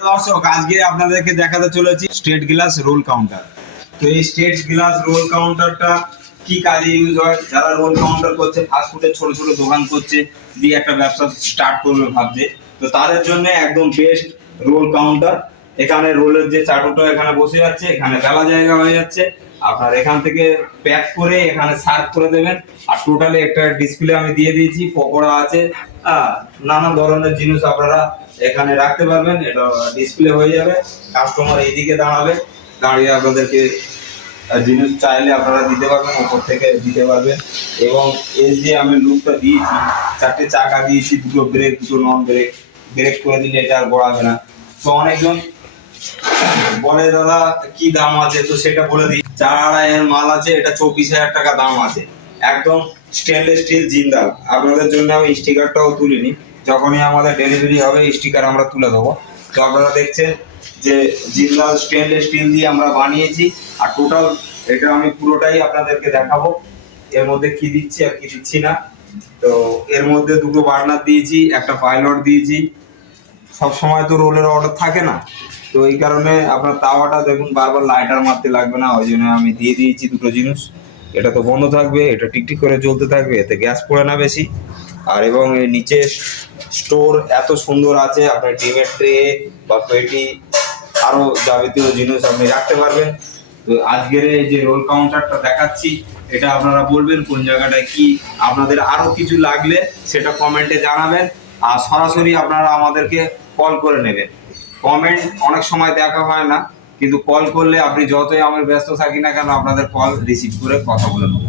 দর্শক, আজকে আপনাদেরকে দেখাতে চলেছি স্টেট গ্লাস রোল কাউন্টার। তো এই স্টেট গ্লাস রোল কাউন্টারটা কি কাজে ইউজ হয়? যারা রোল কাউন্টার করছে ফাস্ট ফুডের ছোট ছোট দোকান করছে, দিয়ে একটা ব্যবসা স্টার্ট করবে ভাবছে। তো তাদের জন্য একদম বেস্ট রোল কাউন্টার। এখানে রোলের যে চাটুটা এখানে বসে যাচ্ছে, এখানে বেলা জায়গা হয়ে যাচ্ছে। আপনার এখান থেকে প্যাক করে এখানে সার্ভ করে দেবেন। আর টোটালি একটা ডিসপ্লে আমি দিয়ে দিয়েছি, পকোড়া আছে। নানা ধরনের জিনিস আপনারা এখানে রাখতে পারবেন, এটা ডিসপ্লে হয়ে যাবে, কাস্টমার এইদিকে দাঁড়াবে, দাঁড়িয়ে আপনাদেরকে জিনিস চাইলে আপনারা দিতে পারবেন ওপর থেকে দিতে পারবেন। এবং এর যে আমি লুকটা দিয়েছি, চারটে চাকা দিয়েছি, দুটো ব্রেক দুটো নন ব্রেক ব্রেক করে দিলে এটা আর গড়াবে না। তো অনেকজন বলে, দাদা, কি দাম আছে? তো সেটা বলে দিই। চার আড়াইয়ের মাল আছে, এটা চব্বিশ হাজার টাকা দাম আছে। একদম স্টেনলেস স্টিল জিন্দাল। আপনাদের জন্য আমি স্টিকারটাও তুলিনি। যখনই আমাদের ডেলিভারি হবে স্টিকার আমরা তুলে দেবো। তো আপনারা দেখছেন যে জিন্দাল স্টেনলেস স্টিল দিয়ে আমরা বানিয়েছি। আর টোটাল এটা আমি পুরোটাই আপনাদেরকে দেখাবো। এর মধ্যে কি দিচ্ছি আর কি দিচ্ছি না। তো এর মধ্যে দুটো বার্নার দিয়েছি, একটা পাইলট দিয়েছি। সব সময় তো রোলের অর্ডার থাকে না। তো এই কারণে আপনার তাওয়াটা দেখুন বারবার লাইটার মারতে লাগবে না, ওই জন্য আমি দিয়ে দিয়েছি দুটো জিনিস। এটা তো বন্ধ থাকবে, এটা টিকটিক করে জ্বলতে থাকবে, এতে গ্যাস পড়ে না বেশি। আর এবং এর নিচে স্টোর এত সুন্দর আছে, আপনার ডিমের ট্রে বা পেটি আরও যাবতীয় জিনিস আপনি রাখতে পারবেন। তো আজকের এই যে রোল কাউন্টারটা দেখাচ্ছি, এটা আপনারা বলবেন কোন জায়গাটায় কি, আপনাদের আরও কিছু লাগলে সেটা কমেন্টে জানাবেন। আর সরাসরি আপনারা আমাদেরকে কল করে নেবেন। কমেন্ট অনেক সময় দেখা হয় না, কিন্তু কল করলে আপনি যতই আমার ব্যস্ত থাকি না কেন, আপনাদের কল রিসিভ করে কথা বলে নেব।